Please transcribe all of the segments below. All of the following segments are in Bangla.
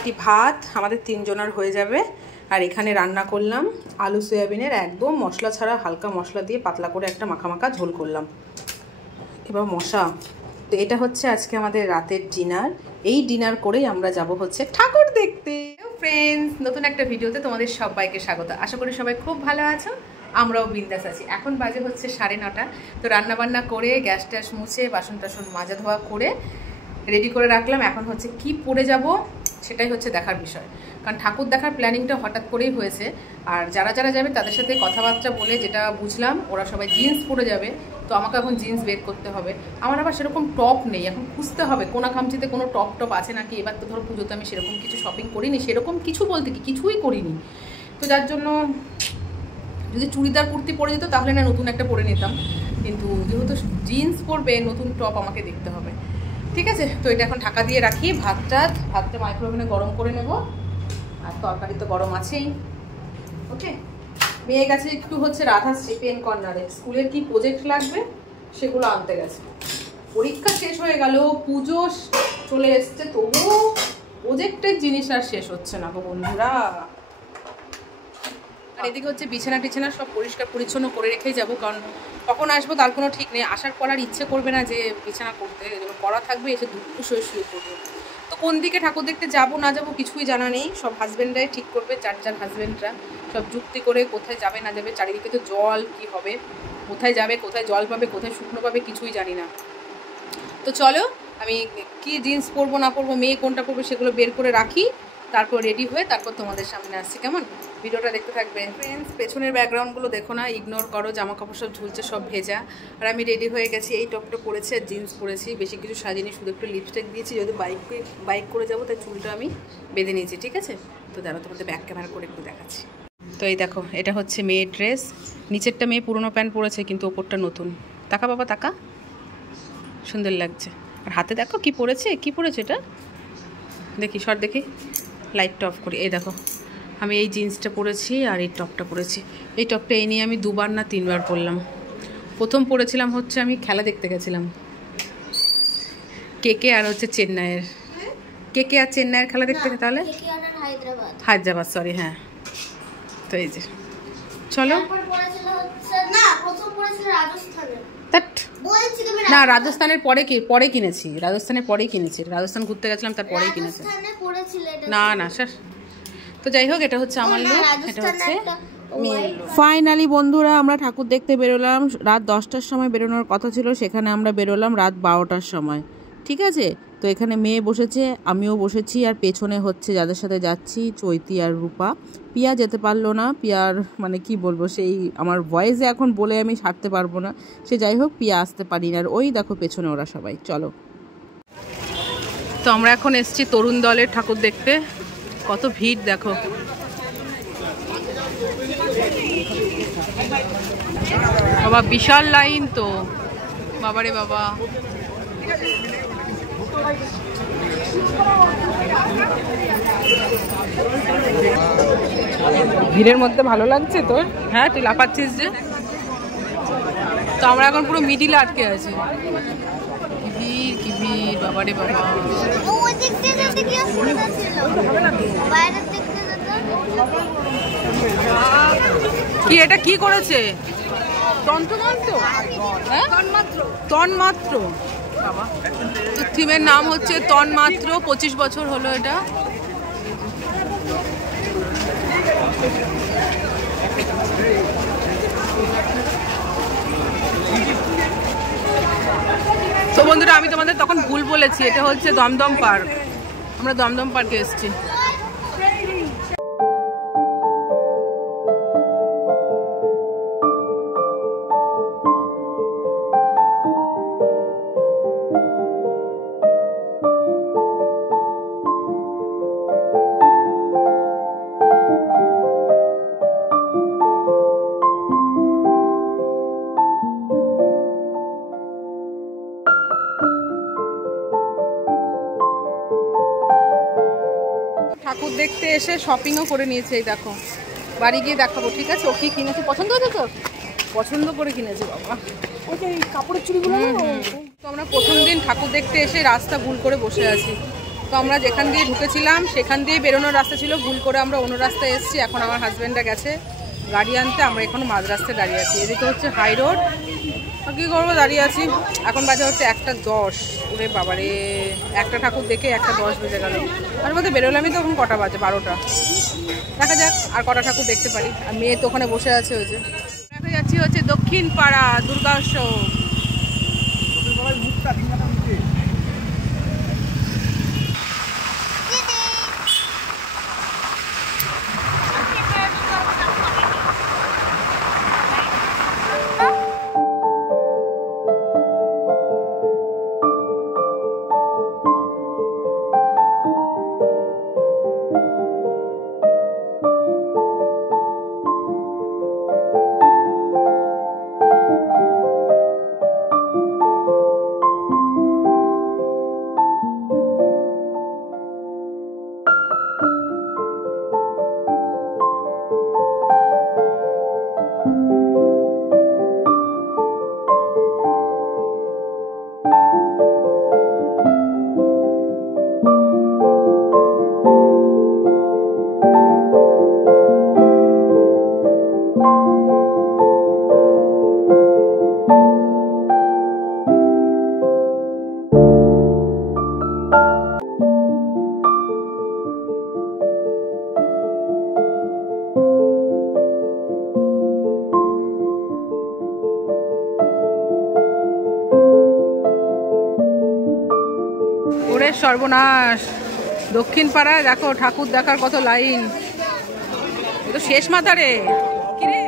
বাটি ভাত আমাদের 3 জনের হয়ে যাবে। আর এখানে রান্না করলাম আলু সয়াবিনের একদম মশলা ছাড়া হালকা মশলা দিয়ে পাতলা করে একটা মাখা মাখা ঝোল করলাম। এবার মশা। তো এটা হচ্ছে আজকে আমাদের রাতের ডিনার। এই ডিনার করেই আমরা যাব হচ্ছে ঠাকুর দেখতে। ফ্রেন্ডস, নতুন একটা ভিডিওতে তোমাদের সবাইকে স্বাগত। আশা করি সবাই খুব ভালো আছো, আমরাও বিন্দাস আছি। এখন বাজে হচ্ছে 9:30। তো রান্নাবান্না করে গ্যাস ট্যাস মুছে বাসন টাসন মাজা ধোয়া করে রেডি করে রাখলাম। এখন হচ্ছে কি পরে যাব সেটাই হচ্ছে দেখার বিষয়, কারণ ঠাকুর দেখার প্ল্যানিংটা হঠাৎ করেই হয়েছে। আর যারা যারা যাবে তাদের সাথে কথাবার্তা বলে যেটা বুঝলাম, ওরা সবাই জিন্স পরে যাবে। তো আমাকে এখন জিন্স বের করতে হবে। আমার আবার সেরকম টপ নেই, এখন খুঁজতে হবে কোনা খামচিতে কোনো টপ আছে নাকি। এবার তো ধরো পুজোতে আমি সেরকম কিছু শপিং করিনি, সেরকম কিছু বলতে কি কিছুই করিনি। তো যার জন্য যদি চুড়িদার কুর্তি পরে যেত তাহলে না নতুন একটা পরে নিতাম, কিন্তু যেহেতু জিন্স পরবে নতুন টপ আমাকে দেখতে হবে। ঠিক আছে, তো এটা এখন ঢাকা দিয়ে রাখি। ভাতটা মাইক্রোওভেনে গরম করে নেব, আর তরকারি তো গরম আছেই। ওকে, মেয়ে গেছে একটু হচ্ছে রাধাশ্রী পেন কর্নারে, স্কুলের কি প্রজেক্ট লাগবে সেগুলো আনতে গেছে। পরীক্ষা শেষ হয়ে গেল, পুজো চলে এসছে, তবুও প্রজেক্টের জিনিস আর শেষ হচ্ছে না গো বন্ধুরা। আর এদিকে হচ্ছে বিছানা টিছানা সব পরিষ্কার পরিচ্ছন্ন করে রেখেই যাবো, কারণ কখন আসবো তার কোনো ঠিক নেই। আসার পর আর ইচ্ছে করবে না যে বিছানা করতে, করা থাকবে এসে দুটো শুয়ে পড়বো। তো কোন দিকে ঠাকুর দেখতে যাবো না যাবো কিছুই জানা নেই, সব হাজব্যান্ডরাই ঠিক করবে। চার হাজব্যান্ডরা সব যুক্তি করে কোথায় যাবে না যাবে। চারিদিকে তো জল, কি হবে, কোথায় যাবে, কোথায় জল পাবে, কোথায় শুকনো পাবে কিছুই জানি না। তো চলো, আমি কি জিন্স পরবো না পরবো, মেয়ে কোনটা পরবো সেগুলো বের করে রাখি, তারপর রেডি হয়ে তারপর তোমাদের সামনে আসছি। কেমন ভিডিওটা দেখতে থাকবে। ফ্রেন্ডস, পেছনের ব্যাকগ্রাউন্ডগুলো দেখো না, ইগনোর করো। জামা কাপড় সব ঝুলছে, সব ভেজা। আর আমি রেডি হয়ে গেছি, এই টপটা পরেছি আর জিন্স পরেছি, বেশি কিছু সাজিনি, শুধু একটু লিপস্টিক দিয়েছি। যদি বাইক করে যাবো তাই চুলটা আমি বেঁধে নিয়েছি। ঠিক আছে, তো দাঁড়াও তোমাদের ব্যাক ক্যামেরা করে একটু দেখাচ্ছি। তো এই দেখো, এটা হচ্ছে মেয়ের ড্রেস। নিচেরটা মেয়ে পুরোনো প্যান্ট পরেছে, কিন্তু ওপরটা নতুন। তাকা বাবা তাকা, সুন্দর লাগছে। আর হাতে দেখো কি পরেছে, কি পরেছে এটা দেখি, শর্ট দেখি, লাইটটা অফ করি। এই দেখো, আমি এই জিন্সটা পরেছি আর এই টপটা পরেছি। এই টপটা এই নিয়ে আমি 2বার না 3বার পরলাম। প্রথম পরেছিলাম হচ্ছে আমি খেলা দেখতে গেছিলাম, কে আর হচ্ছে চেন্নাইয়ের, কে আর চেন্নাইয়ের খেলা দেখতে, তাহলে হায়দ্রাবাদ, সরি হ্যাঁ। তো এই যে চলো, না রাজস্থানের পরে কিনেছি, রাজস্থানের পরেই কিনেছি, রাজস্থান ঘুরতে গেছিলাম তার পরেই কিনেছি। না না স্যার, তো যাই হোক, এটা হচ্ছে আমার লুক, এটা হচ্ছে ফাইনালি বন্ধুরা আমরা ঠাকুর দেখতে বেরোলাম। রাত 10টার সময় বেরোনোর কথা ছিল, সেখানে আমরা বেরোলাম রাত 12টার সময়। ঠিক আছে, তো এখানে মেয়ে বসেছে, আমিও বসেছি, আর পেছনে হচ্ছে যাদের সাথে যাচ্ছি চৈতি আর রূপা। পিয়া যেতে পারলো না, পিয়ার মানে কি বলবো, সেই আমার ভয়েসে এখন বলে আমি ছাড়তে পারবো না। সে যাই হোক, পিয়া আসতে পারি না। আর ওই দেখো পেছনে ওরা সবাই। চলো, তো আমরা এখন এসছি তরুণ দলের ঠাকুর দেখতে। কত ভিড় দেখো, বাবা বিশাল লাইন তো, বাবারে বাবা। ভিড়ের মধ্যে ভালো লাগছে তোর? হ্যাঁ, তুই লাফাচ্ছিস যে। তো আমরা এখন পুরো মিডিলে আটকে আছি। কি ভিড়, বাবারে বাবা। কি এটা কি করেছে? তন্ত্রমন্ত্র, হ্যাঁ তন্মাত্র। বাবা, তো থিমের নাম হচ্ছে তন্মাত্র। 25 বছর হলো এটা। তো বন্ধুরা, আমি তোমাদের তখন ভুল বলেছি, এটা হচ্ছে দমদম পার্ক। আমরা দমদম পার্কে এসেছি। ঠাকুর দেখতে এসে শপিংও করে নিয়েছে। এই দেখো, বাড়ি গিয়ে দেখাবো। ঠিক আছে, ও কি কিনেছে, পছন্দ হয়েছে তোর? পছন্দ করে কিনেছে বাবা, কাপড়ের চুড়িগুলো। তো আমরা প্রথম দিন ঠাকুর দেখতে এসে রাস্তা ভুল করে বসে আছি। তো আমরা যেখান দিয়ে ঢুকেছিলাম সেখান দিয়ে বেরোনোর রাস্তা ছিল, ভুল করে আমরা অন্য রাস্তায় এসেছি। এখন আমার হাজব্যান্ডটা গেছে গাড়ি আনতে, আমরা এখনও মাঝ রাস্তায় দাঁড়িয়ে আছি। এদিকে হচ্ছে হাই রোড, আর কী করবো, দাঁড়িয়ে আছি। এখন বাজে হচ্ছে 1:10। ওরে বাবারে, একটা ঠাকুর দেখে 1:10 বেজে গেল। তার মধ্যে বেরোলামই তখন কটা বাজে, 12টা। দেখা যাক আর কটা ঠাকুর দেখতে পারি। আর মেয়ে তো ওখানে বসে আছে। ওই যে দেখা যাচ্ছি হচ্ছে দক্ষিণ পাড়া দুর্গা উৎসব। সর্বনাশ, দক্ষিণ পাড়ায় দেখো ঠাকুর দেখার কত লাইন। এ তো শেষ মাথা রে। কিরে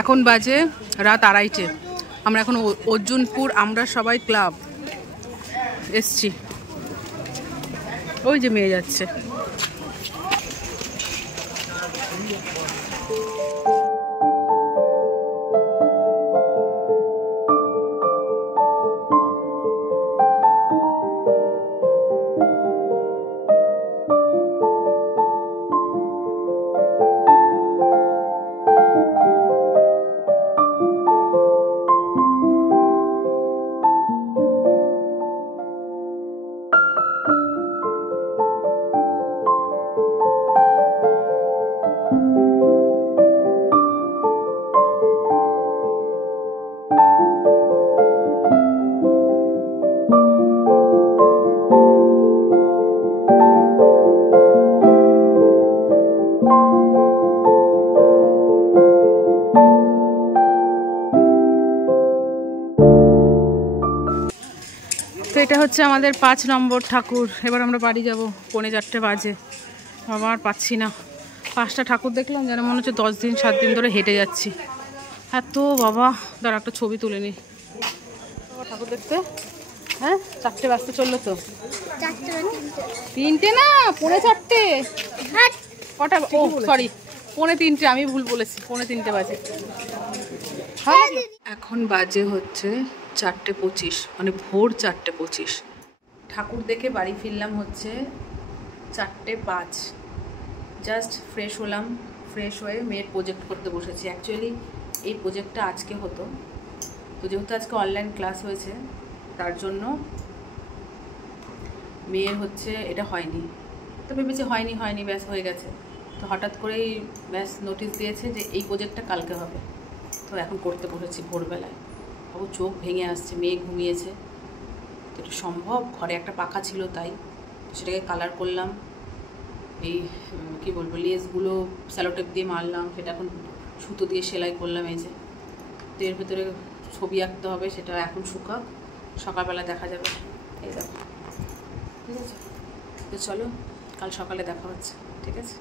এখন বাজে রাত 2:30। আমরা এখন অর্জুনপুর আমরা সবাই ক্লাব এসছি। ওই যে মেয়ে যাচ্ছে। তো এটা হচ্ছে আমাদের 5 নম্বর ঠাকুর। এবার আমরা বাড়ি যাব, 3:45 বাজে। বাবা আর পাচ্ছি না, 5টা ঠাকুর দেখলাম যেন মনে হচ্ছে 10 দিন 7 দিন ধরে হেঁটে যাচ্ছি। এত বাবা, দাঁড়া একটা ছবি তুলে নি ঠাকুর দেখতে। হ্যাঁ 4টে বাজতে চললো তো। 3টে না, 3:45। কটা? ও সরি, 3:45, আমি ভুল বলেছি, 3:45 বাজে। এখন বাজে হচ্ছে 4:25, মানে ভোর 4:25। ঠাকুর দেখে বাড়ি ফিরলাম হচ্ছে 4:05। জাস্ট ফ্রেশ হলাম, ফ্রেশ হয়ে মেয়ের প্রজেক্ট করতে বসেছি। অ্যাকচুয়ালি এই প্রজেক্টটা আজকে হতো, তো তো যেহেতু আজকে অনলাইন ক্লাস হয়েছে তার জন্য মেয়ের হচ্ছে এটা হয়নি, তো ভেবেছি হয়নি ব্যাস হয়ে গেছে। তো হঠাৎ করেই ব্যাস নোটিশ দিয়েছে যে এই প্রজেক্টটা কালকে হবে। তো এখন করতে বসেছি ভোরবেলায়, ও চোখ ভেঙে আসছে, মেয়ে ঘুমিয়েছে। তো এটা সম্ভব, ঘরে একটা পাখা ছিল তাই সেটাকে কালার করলাম, এই কী বলবো লেসগুলো স্যালোটেপ দিয়ে মারলাম, সেটা এখন সুতো দিয়ে সেলাই করলাম। এই যে তো এর ভেতরে ছবি আঁকতে হবে, সেটা এখন শুকাক, সকালবেলা দেখা যাবে। এই দেখো, ঠিক আছে। তো চলো কাল সকালে দেখা হচ্ছে, ঠিক আছে।